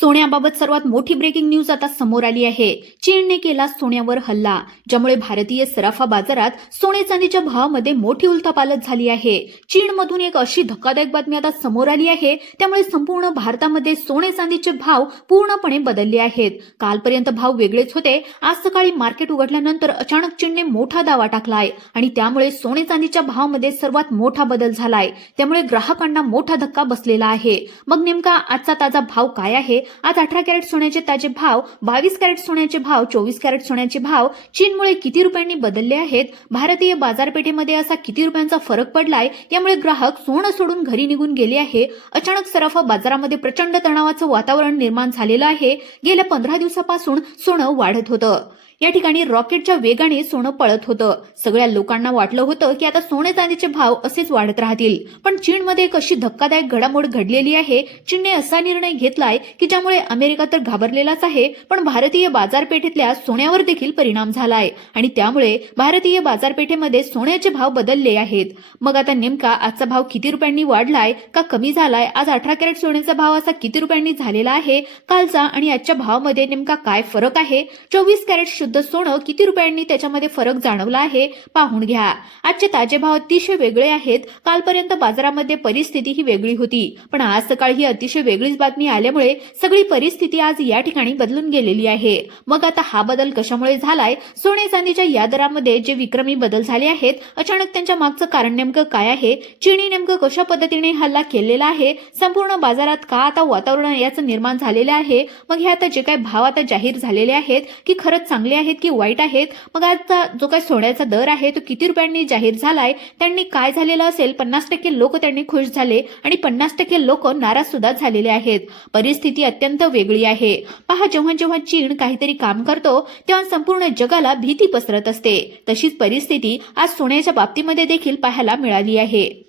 सोन्याबाबत सर्वात मोठी breaking news आता समोर आली आहे. चीनने केला सोन्यावर हल्ला ज्यामुळे भारतीय सराफा बाजारात सोने चांदीच्या भावामध्ये मोठी उलथापालत झाली आहे. चीनमधून एक अशी धक्कादायक बातमी आता समोर आली आहे त्यामुळे संपूर्ण भारतामध्ये सोने चांदीचे भाव पूर्णपणे बदलले आहेत. कालपर्यंत भाव वेगळेच होते. आज सकाळी मार्केट उघडल्यानंतर अचानक चीनने मोठा दावा टाकलाय आणि त्यामुळे सोने चांदीच्या भावामध्ये सर्वात मोठा बदल झालाय. त्यामुळे ग्राहकांना मोठा धक्का बसलेला आहे. मग नेमका आजचा ताजा भाव काय आहे? आज अठरा कॅरेट सोन्याचे ताजे भाव बावीस कॅरेट सोन्याचे भाव चोवीस कॅरेट सोन्याचे भाव चीनमुळे किती रुपयांनी बदलले आहेत? भारतीय बाजारपेठेमध्ये असा किती रुपयांचा फरक पडलाय? यामुळे ग्राहक सोनं सोडून घरी निघून गेले आहे. अचानक सराफा बाजारामध्ये प्रचंड तणावाचं वातावरण निर्माण झालेलं आहे. गेल्या पंधरा दिवसापासून सोनं वाढत होतं. या ठिकाणी रॉकेटच्या वेगाने सोनं पळत होतं. सगळ्या लोकांना वाटलं होतं की आता सोने चांदीचे भाव असेच वाढत राहतील. पण चीनमध्ये एक अशी धक्कादायक घडामोड घडलेली आहे. चीनने असा निर्णय घेतलाय की ज्यामुळे अमेरिका तर घाबरलेलाच आहे पण भारतीय बाजारपेठेतल्या सोन्यावर देखील परिणाम झालाय. आणि त्यामुळे भारतीय बाजारपेठेमध्ये सोन्याचे भाव बदलले आहेत. मग आता नेमका आजचा भाव किती रुपयांनी वाढलाय का कमी झालाय? आज अठरा कॅरेट सोन्याचा भाव असा किती रुपयांनी झालेला आहे? कालचा आणि आजच्या भावामध्ये नेमका काय फरक आहे? चोवीस कॅरेट शुद्ध सोनं किती रुपयांनी त्याच्यामध्ये फरक जाणवला आहे पाहून घ्या. आजचे ताजे भाव अतिशय वेगळे आहेत. कालपर्यंत बाजारामध्ये परिस्थिती ही वेगळी होती. पण आज सकाळी ही अतिशय वेगळीच बातमी आल्यामुळे सगळी परिस्थिती आज या ठिकाणी बदलून गेलेली आहे. मग आता हा बदल कशामुळे झालाय? सोने चांदीच्या या दरामध्ये जे विक्रमी बदल झाले आहेत अचानक त्यांच्या मागचं कारण नेमकं काय आहे? चीनी नेमकं कशा पद्धतीने हल्ला केलेला आहे? संपूर्ण बाजारात का आता वातावरण याचं निर्माण झालेलं आहे? मग हे आता जे काही भाव आता जाहीर झालेले आहेत की खरंच चांगले आहेत की वाईट आहेत? मग आजचा जो काही सोन्याचा दर आहे तो किती रुपयांनी जाहीर झालाय? त्यांनी काय झालेलं असेल? पन्नास टक्के लोक त्यांनी खुश झाले आणि पन्नास टक्के लोक नाराज सुद्धा झालेले आहेत. परिस्थिती अत्यंत वेगळी आहे. पहा जेव्हा जेव्हा चीन काहीतरी काम करतो तेव्हा संपूर्ण जगाला भीती पसरत असते. तशीच परिस्थिती आज सोन्याच्या बाबतीमध्ये देखील पाहायला मिळाली आहे.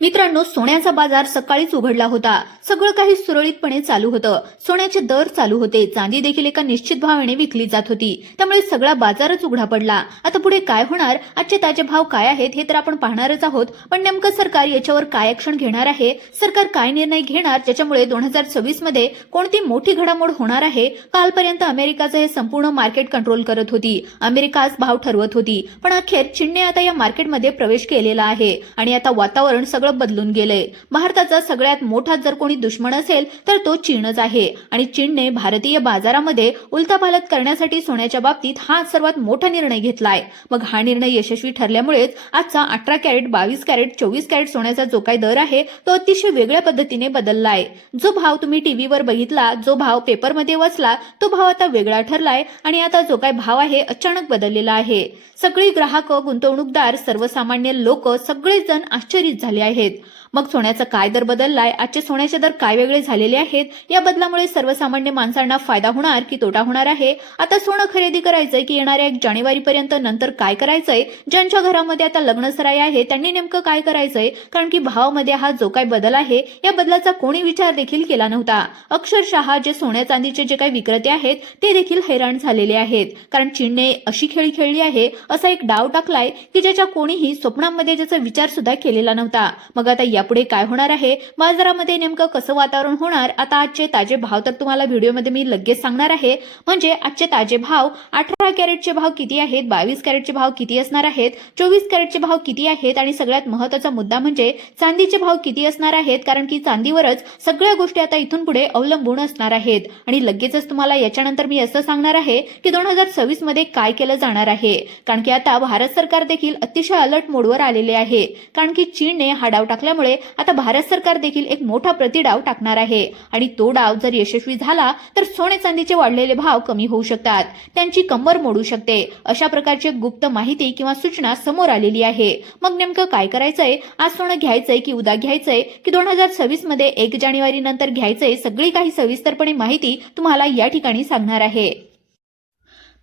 मित्रांनो सोन्याचा बाजार सकाळीच उघडला होता. सगळं काही सुरळीतपणे चालू होतं. सोन्याचे दर चालू होते. चांदी देखील एका निश्चित भावाने विकली जात होती. त्यामुळे सगळा बाजारच उघडा पडला. आता पुढे काय होणार? आजचे ताजे भाव काय आहेत हे तर आपण पाहणारच आहोत. पण नेमकं सरकार याच्यावर काय ऍक्शन घेणार आहे? सरकार काय निर्णय घेणार? ज्याच्यामुळे दोन हजार सव्वीसमध्ये कोणती मोठी घडामोड होणार आहे? कालपर्यंत अमेरिकाचं हे संपूर्ण मार्केट कंट्रोल करत होती. अमेरिकाच भाव ठरवत होती. पण अखेर चीनने आता या मार्केटमध्ये प्रवेश केलेला आहे. आणि आता वातावरण सगळं बदलून गेलंय. भारताचा सगळ्यात मोठा जर कोणी दुश्मन असेल तर तो चीनच आहे. आणि चीनने भारतीय बाजारामध्ये उलथापालत करण्यासाठी सोन्याच्या बाबतीत हा सर्वात मोठा निर्णय घेतलाय. मग हा निर्णय यशस्वी ठरल्यामुळेच आजचा अठरा कॅरेट बावीस कॅरेट चोवीस कॅरेट सोन्याचा जो काही दर आहे तो अतिशय वेगळ्या पद्धतीने बदललाय. जो भाव तुम्ही टीव्हीवर बघितला जो भाव पेपरमध्ये वाचला तो भाव आता वेगळा ठरलाय आणि आता जो काही भाव आहे अचानक बदललेला आहे. सगळी ग्राहक गुंतवणूकदार सर्वसामान्य लोक सगळेच जण आश्चर्यित झाले आहेत. आहेत. मग सोन्याचा काय दर बदललाय? आजचे सोन्याचे दर काय वेगळे झालेले आहेत? या बदलामुळे सर्वसामान्य माणसांना फायदा होणार की तोटा होणार आहे? आता सोनं खरेदी करायचंय की येणाऱ्या एक जानेवारी पर्यंत नंतर काय करायचंय? ज्यांच्या घरामध्ये आता लग्न सराई आहे त्यांनी नेमकं काय करायचंय? कारण की भावामध्ये हा जो काय बदल आहे या बदलाचा कोणी विचार देखील केला नव्हता. अक्षरशः जे सोन्या चांदीचे जे काही विक्रेते आहेत ते देखील हैराण झालेले आहेत. कारण चीनने अशी खेळी खेळली आहे असा एक डाव टाकलाय की ज्याच्या कोणीही स्वप्नामध्ये ज्याचा विचार सुद्धा केलेला नव्हता. मग आता या यापुढे काय होणार आहे? बाजारामध्ये नेमकं कसं वातावरण होणार? आता आजचे ताजे भाव तर तुम्हाला व्हिडिओमध्ये मी लगेच सांगणार आहे. म्हणजे आजचे ताजे भाव अठरा कॅरेटचे भाव किती आहेत? बावीस कॅरेटचे भाव किती असणार आहेत? चोवीस कॅरेटचे भाव किती आहेत? आणि सगळ्यात महत्त्वाचा मुद्दा म्हणजे चांदीचे भाव किती असणार आहेत? कारण की चांदीवरच सगळ्या गोष्टी आता इथून पुढे अवलंबून असणार आहेत. आणि लगेचच तुम्हाला याच्यानंतर मी असं सांगणार आहे की दोन हजार सव्वीसमध्ये काय केलं जाणार आहे? कारण की आता भारत सरकार देखील अतिशय अलर्ट मोडवर आलेले आहे. कारण की चीनने हा डाव टाकल्यामुळे आता भारत सरकार देखील एक मोठा प्रतिडाव टाकणार आहे. आणि तो डाव जर यशस्वी झाला तर सोने चांदीचे वाढलेले भाव कमी होऊ शकतात. त्यांची कंबर मोडू शकते. अशा प्रकारची गुप्त माहिती किंवा सूचना समोर आलेली आहे. मग नेमकं काय करायचंय? आज सोनं घ्यायचंय की उद्या घ्यायचंय? की दोन हजार सव्वीसमध्ये एक जानेवारी नंतर घ्यायचंय? सगळी काही सविस्तरपणे माहिती तुम्हाला या ठिकाणी सांगणार आहे.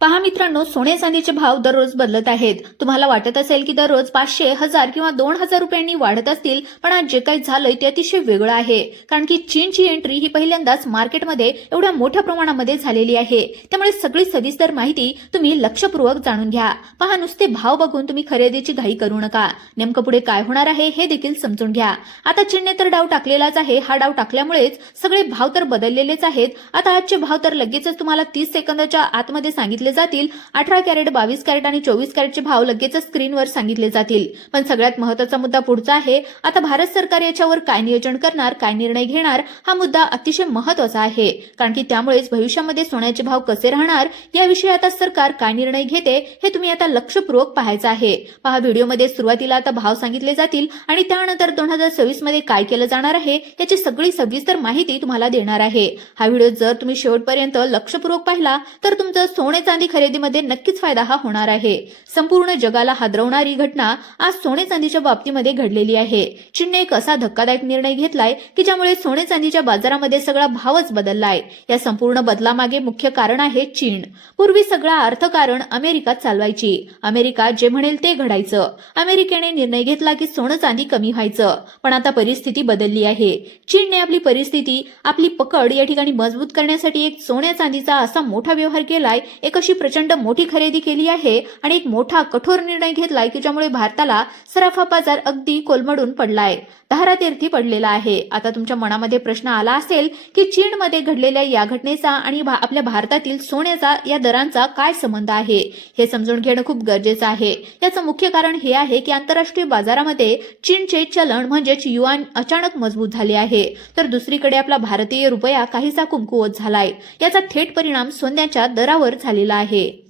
पहा मित्रांनो सोने चांदीचे भाव दररोज बदलत आहेत. तुम्हाला वाटत असेल की दररोज पाचशे हजार किंवा दोन हजार रुपयांनी वाढत असतील पण आज जे काही झालंय ते अतिशय वेगळं आहे. कारण की चीनची एंट्री ही पहिल्यांदाच मार्केटमध्ये एवढ्या मोठ्या प्रमाणामध्ये झालेली आहे. त्यामुळे सगळी सविस्तर माहिती तुम्ही लक्षपूर्वक जाणून घ्या. पहा नुसते भाव बघून तुम्ही खरेदीची घाई करू नका. नेमकं पुढे काय होणार आहे हे देखील समजून घ्या. आता चीनने तर डाव टाकलेलाच आहे. हा डाव टाकल्यामुळेच सगळे भाव तर बदललेलेच आहेत. आता आजचे भाव तर लगेचच तुम्हाला तीस सेकंदाच्या आतमध्ये सांगितले जातील. अठरा कॅरेट बावीस कॅरेट आणि चोवीस कॅरेटचे भाव लगेच स्क्रीनवर सांगितले जातील. पण सगळ्यात महत्त्वाचा मुद्दा पुढचा आहे आता भारत सरकार याच्यावर काय नियोजन करणार काय निर्णय घेणार हा मुद्दा अतिशय महत्त्वाचा आहे. कारण की त्यामुळेच भविष्यामध्ये सोन्याचे भाव कसे राहणार याविषयी आता सरकार काय निर्णय घेते हे तुम्ही आता लक्षपूर्वक पाहायचं आहे. पहा व्हिडिओमध्ये सुरुवातीला आता भाव सांगितले जातील आणि त्यानंतर दोन हजार सव्वीसमध्ये काय केलं जाणार आहे याची सगळी सविस्तर माहिती तुम्हाला देणार आहे. हा व्हिडिओ जर तुम्ही शेवटपर्यंत लक्षपूर्वक पाहिला तर तुमचं सोन्याचा चांदी खरेदीमध्ये नक्कीच फायदा हा होणार आहे. संपूर्ण जगाला हादरवणारी घटना आज सोने चांदीच्या बाबतीमध्ये घडलेली आहे. चीनने एक असा धक्कादायक निर्णय घेतलाय की ज्यामुळे सोने चांदीच्या बाजारामध्ये सगळा भावच बदललाय. या संपूर्ण बदलामागे मुख्य कारण आहे चीन. पूर्वी सगळा अर्थकारण अमेरिका चालवायची. अमेरिका जे म्हणेल ते घडायचं. अमेरिकेने निर्णय घेतला की सोनं चांदी कमी व्हायचं. पण आता परिस्थिती बदलली आहे. चीनने आपली परिस्थिती आपली पकड या ठिकाणी मजबूत करण्यासाठी एक सोन्या चांदीचा असा मोठा व्यवहार केलाय एका अशी प्रचंड मोठी खरेदी केली आहे आणि एक मोठा कठोर निर्णय घेतलाय की ज्यामुळे भारताला सराफा बाजार अगदी कोलमडून पडलाय. धारातीर्थी पडलेला आहे. आता तुमच्या मनामध्ये प्रश्न आला असेल की चीनमध्ये घडलेल्या या घटनेचा आणि आपल्या भारतातील सोन्याचा या दरांचा काय संबंध आहे? हे समजून घेणं खूप गरजेचं आहे. याचं मुख्य कारण हे आहे की आंतरराष्ट्रीय बाजारामध्ये चीनचे चलन म्हणजेच युआन अचानक मजबूत झाले आहे. तर दुसरीकडे आपला भारतीय रुपया काहीसा कुमकुवत झालाय. याचा थेट परिणाम सोन्याच्या दरावर झालेला आहे.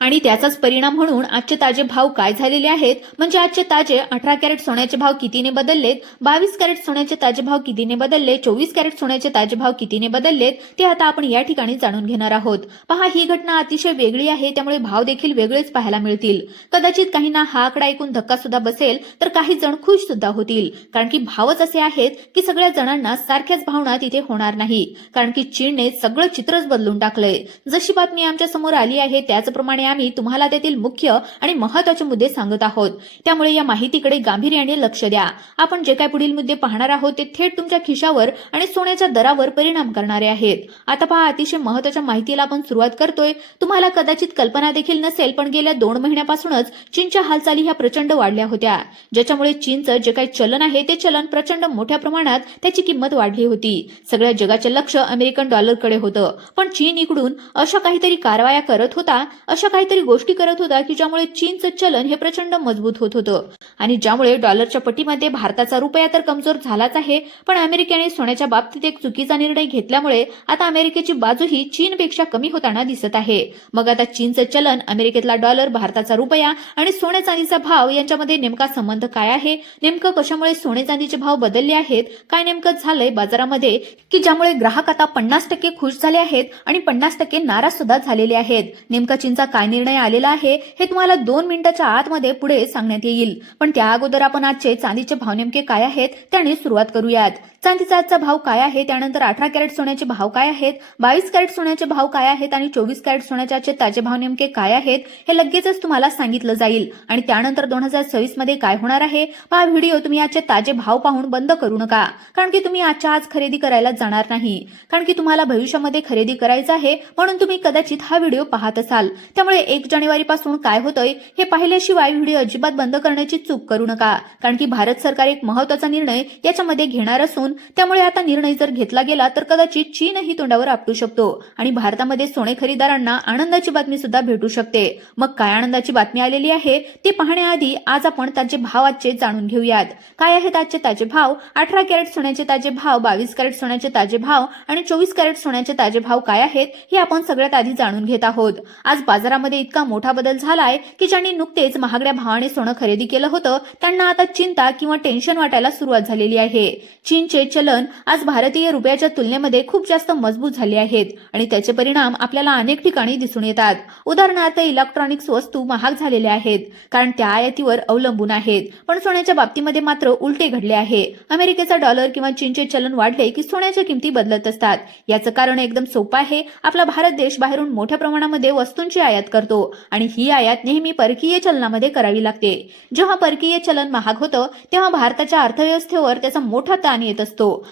आणि त्याचाच परिणाम म्हणून आजचे ताजे भाव काय झालेले आहेत? म्हणजे आजचे ताजे अठरा कॅरेट सोन्याचे भाव कितीने बदललेत? बावीस कॅरेट सोन्याचे ताजे भाव कितीने बदलले चोवीस कॅरेट सोन्याचे ताजे भाव कितीने बदललेत? ते आता आपण या ठिकाणी जाणून घेणार आहोत. पहा ही घटना अतिशय वेगळी आहे त्यामुळे भाव देखील वेगळेच पाहायला मिळतील. कदाचित काहींना हा आकडा ऐकून धक्का सुद्धा बसेल तर काही जण खुश सुद्धा होतील. कारण की भावच असे आहेत की सगळ्या जणांना सारख्याच भावना तिथे होणार नाही. कारण की चीनने सगळं चित्रच बदलून टाकलंय. जशी बातमी आमच्यासमोर आली आहे त्याचप्रमाणे आम्ही तुम्हाला त्यातील मुख्य आणि महत्त्वाचे मुद्दे सांगत आहोत. त्यामुळे या माहितीकडे गांभीर्याने लक्ष द्या. आपण जे काय पुढील मुद्दे पाहणार आहोत ते थेट तुमच्या खिशावर आणि सोन्याच्या दरावर परिणाम करणारे आहेत. आता पहा अतिशय महत्त्वाच्या माहितीला आपण सुरुवात करतोय. तुम्हाला कदाचित कल्पना देखील नसेल पण गेल्या दोन महिन्यापासूनच चीनच्या हालचाली ह्या प्रचंड वाढल्या होत्या. ज्याच्यामुळे चीनचं जे काही चलन आहे ते चलन प्रचंड मोठ्या प्रमाणात त्याची किंमत वाढली होती. सगळ्या जगाचे लक्ष अमेरिकन डॉलरकडे होतं. पण चीन इकडून अशा काहीतरी कारवाया करत होता अशा काहीतरी गोष्टी करत होता की ज्यामुळे चीनचं चलन हे प्रचंड मजबूत होत होतं. आणि ज्यामुळे डॉलरच्या पटीमध्ये भारताचा रुपया तर कमजोर झालाच आहे पण अमेरिकेने सोन्याच्या बाबतीत एक चुकीचा निर्णय घेतल्यामुळे आता अमेरिकेची बाजूही चीनपेक्षा कमी होताना दिसत आहे. मग आता चीनचं चलन अमेरिकेतला डॉलर भारताचा रुपया आणि सोन्या चांदीचा भाव यांच्यामध्ये नेमका संबंध काय आहे? नेमकं कशामुळे सोने चांदीचे भाव बदलले आहेत? काय नेमकं झालंय बाजारामध्ये की ज्यामुळे ग्राहक आता पन्नास टक्के खुश झाले आहेत आणि पन्नास टक्के नाराज सुद्धा झालेले आहेत? नेमका चीनचा काय निर्णय आलेला आहे हे तुम्हाला दोन मिनिटाच्या आतमध्ये पुढे सांगण्यात येईल. पण त्या अगोदर आपण आजचे चांदीचे भाव नेमके काय आहेत त्याने सुरुवात करूयात. चांदीचा आजचा भाव काय आहे? त्यानंतर अठरा कॅरेट सोन्याचे भाव काय आहेत? बावीस कॅरेट सोन्याचे भाव काय आहेत? आणि चोवीस कॅरेट सोन्याचे आजचे ताजे भाव नेमके काय आहेत? हे लगेचच तुम्हाला सांगितलं जाईल. आणि त्यानंतर दोन हजार सव्वीसमध्ये काय होणार आहे? हा व्हिडिओ तुम्ही आजचे ताजे भाव पाहून बंद करू नका. कारण की तुम्ही आजच्या आज खरेदी करायला जाणार नाही. कारण की तुम्हाला भविष्यामध्ये खरेदी करायचं आहे म्हणून तुम्ही कदाचित हा व्हिडिओ पाहत असाल. त्यामुळे एक जानेवारी पासून काय होतंय हे पाहिल्याशिवाय व्हिडिओ अजिबात बंद करण्याची चूक करू नका. कारण की भारत सरकार एक महत्त्वाचा निर्णय याच्यामध्ये घेणार असून त्यामुळे आता निर्णय जर घेतला गेला तर कदाचित चीनही तोंडावर आपटू शकतो. आणि भारतामध्ये सोने खरेदीदारांना आनंदाची बातमी सुद्धा भेटू शकते. मग काय आनंदाची बातमी आलेली आहे ते पाहण्याआधी आज आपण त्याचे भाव आजचे जाणून घेऊयात. काय आहेत आजचे ताजे भाव? अठरा कॅरेट सोन्याचे ताजे भाव बावीस कॅरेट सोन्याचे ताजे भाव आणि चोवीस कॅरेट सोन्याचे ताजे भाव काय आहेत हे आपण सगळ्यात आधी जाणून घेत आहोत. आज बाजारामध्ये इतका मोठा बदल झालाय की ज्यांनी नुकतेच महागड्या भावाने सोनं खरेदी केलं होतं त्यांना आता चिंता किंवा टेन्शन वाटायला सुरुवात झालेली आहे. चीनचे चीनचे चलन आज भारतीय रुपयाच्या तुलनेमध्ये खूप जास्त मजबूत झाले आहेत आणि त्याचे परिणाम आपल्याला अनेक ठिकाणी दिसून येतात. उदाहरणार्थ इलेक्ट्रॉनिक्स वस्तू महाग झालेल्या आहेत कारण त्या आयातीवर अवलंबून आहेत. पण सोन्याच्या बाबतीमध्ये मात्र उलटे घडले आहे. अमेरिकेचा डॉलर किंवा चीनचे चलन वाढले की सोन्याच्या किमती बदलत असतात. याचं कारण एकदम सोपं आहे आपला भारत देश बाहेरून मोठ्या प्रमाणामध्ये वस्तूंची आयात करतो आणि ही आयात नेहमी परकीय चलनामध्ये करावी लागते. जेव्हा परकीय चलन महाग होतं तेव्हा भारताच्या अर्थव्यवस्थेवर त्याचा मोठा ताण येत असतो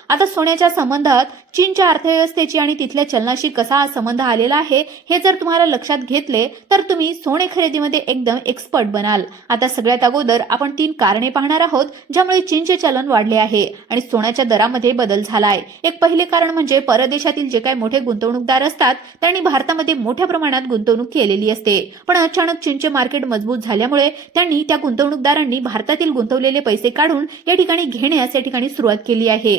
आता सोन्याच्या संबंधात चीनच्या अर्थव्यवस्थेची आणि तिथल्या चलनाशी कसा हा संबंध आलेला आहे हे जर तुम्हाला लक्षात घेतले तर तुम्ही सोने खरेदीमध्ये एकदम एक्सपर्ट बनाल. आता सगळ्यात अगोदर आपण तीन कारणे पाहणार आहोत ज्यामुळे चीनचे चलन वाढले आहे आणि सोन्याच्या दरामध्ये बदल झालाय. एक पहिले कारण म्हणजे परदेशातील जे काही मोठे गुंतवणूकदार असतात त्यांनी भारतामध्ये मोठ्या प्रमाणात गुंतवणूक केलेली असते. पण अचानक चीनचे मार्केट मजबूत झाल्यामुळे त्यांनी त्या गुंतवणूकदारांनी भारतातील गुंतवलेले पैसे काढून या ठिकाणी घेण्यास या ठिकाणी सुरुवात केली आहे. hệ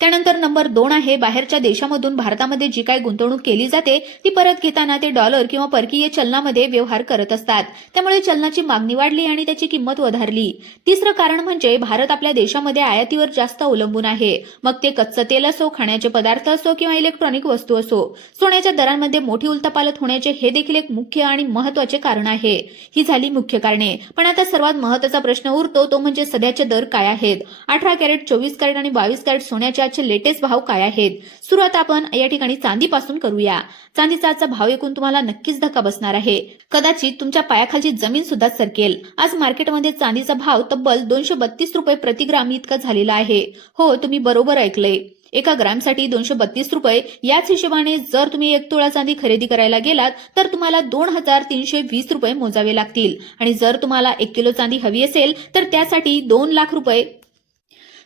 त्यानंतर नंबर दोन आहे बाहेरच्या देशामधून भारतामध्ये जी काही गुंतवणूक केली जाते ती परत घेताना ते डॉलर किंवा परकीय चलनामध्ये व्यवहार करत असतात. त्यामुळे चलनाची मागणी वाढली आणि त्याची किंमत वधारली. तिसरं कारण म्हणजे भारत आपल्या देशामध्ये आयातीवर जास्त अवलंबून आहे. मग ते कच्चं तेल असो खाण्याचे पदार्थ असो किंवा इलेक्ट्रॉनिक वस्तू असो सोन्याच्या दरांमध्ये मोठी उलथापालत होण्याचे हे देखील एक मुख्य आणि महत्त्वाचे कारण आहे. ही झाली मुख्य कारणे. पण आता सर्वात महत्त्वाचा प्रश्न उरतो तो म्हणजे सध्याचे दर काय आहेत? अठरा कॅरेट चोवीस कॅरेट आणि बावीस कॅरेट सोन्याचे लेटेस्ट भाव काय आहेत? सुरुवात आपण या ठिकाणी चांदीपासून करूया. चांदीचा आजचा भाव ऐकून तुम्हाला नक्कीच धक्का बसणार आहे. कदाचित तुमच्या पायाखालची जमीन सुद्धा सरकेल. आज मार्केटमध्ये चांदीचा भाव तब्बल दोनशे बत्तीस रुपये प्रतिग्राम इतका झालेला आहे. हो तुम्ही बरोबर ऐकलंय. एका ग्रॅमसाठी दोनशे बत्तीस रुपये याच हिशोबाने जर तुम्ही एक तोळा चांदी खरेदी करायला गेलात तर तुम्हाला दोन हजार तीनशे वीस रुपये मोजावे लागतील. आणि जर तुम्हाला एक किलो चांदी हवी असेल तर त्यासाठी दोन लाख रुपये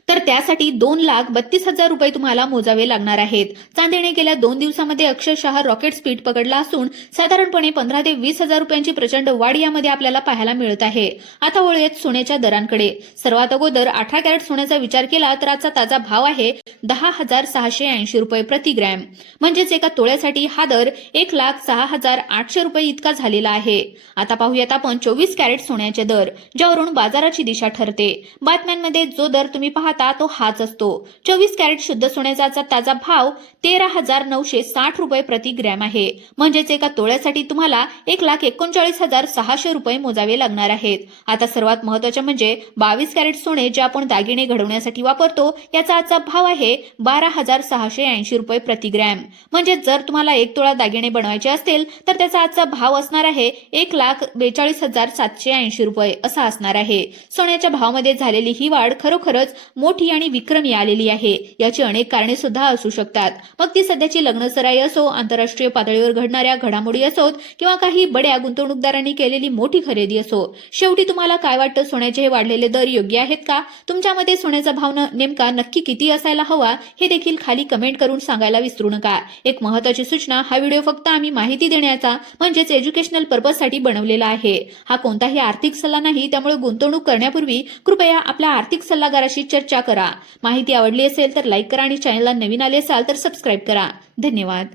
तर त्यासाठी दोन लाख बत्तीस हजार रुपये तुम्हाला मोजावे लागणार आहेत. चांदीने गेल्या दोन दिवसामध्ये अक्षरशः रॉकेट स्पीड पकडला असून साधारणपणे पंधरा ते वीस हजार रुपयांची प्रचंड वाढ यामध्ये आपल्याला पाहायला मिळत आहे. आता वळूयात सोन्याच्या दरांकडे. सर्वात अगोदर अठरा कॅरेट सोन्याचा विचार केला तर आजचा ताजा भाव आहे दहा हजार सहाशे ऐंशी रुपये प्रति ग्रॅम. म्हणजेच एका तोळ्यासाठी हा दर एक लाख सहा हजार आठशे रुपये इतका झालेला आहे. आता पाहूयात आपण चोवीस कॅरेट सोन्याचे दर ज्यावरून बाजाराची दिशा ठरते. बातम्यांमध्ये जो दर तुम्ही पाहता तो हाच असतो. चोवीस कॅरेट शुद्ध सोन्याचा ताजा भाव तेरा हजार नऊशे साठ रुपये प्रति ग्रॅम आहे. म्हणजेच एका तोळ्यासाठी तुम्हाला एक लाख एकोणचाळीस हजार सहाशे रुपये मोजावे लागणार आहेत. आता सर्वात महत्त्वाचे म्हणजे बावीस कॅरेट सोने जे आपण दागिने घडवण्यासाठी वापरतो याचा आजचा भाव आहे बारा हजार सहाशे ऐंशी रुपये प्रति ग्रॅम. म्हणजे जर तुम्हाला एक तोळा दागिने बनवायचे असतील तर त्याचा आजचा भाव असणार आहे एक लाख बेचाळीस हजार सातशे ऐंशी रुपये असा असणार आहे. सोन्याच्या भावामध्ये झालेली ही वाढ खरोखरच मोठी आणि विक्रमी आलेली आहे. याची अनेक कारणे सुद्धा असू शकतात. मग ती सध्याची लग्नसराई असो आंतरराष्ट्रीय पातळीवर घडणाऱ्या घडामोडी असोत किंवा काही बड्या गुंतवणूकदारांनी केलेली मोठी खरेदी असो. शेवटी तुम्हाला काय वाटतं? सोन्याचे हे वाढलेले दर योग्य आहेत का? तुमच्या मते सोन्याचा भाव नेमका नक्की किती असायला हवा? हे देखील खाली कमेंट करून सांगायला विसरू नका. एक महत्वाची सूचना हा व्हिडिओ फक्त आम्ही माहिती देण्याचा म्हणजेच एज्युकेशनल पर्पजसाठी बनवलेला आहे. हा कोणताही आर्थिक सल्ला नाही त्यामुळे गुंतवणूक करण्यापूर्वी कृपया आपल्या आर्थिक सल्लागाराशी चर्चा चर्चा करा. माहिती आवडली असेल तर लाईक करा आणि चॅनलला नवीन आले असाल तर सबस्क्राईब करा. धन्यवाद.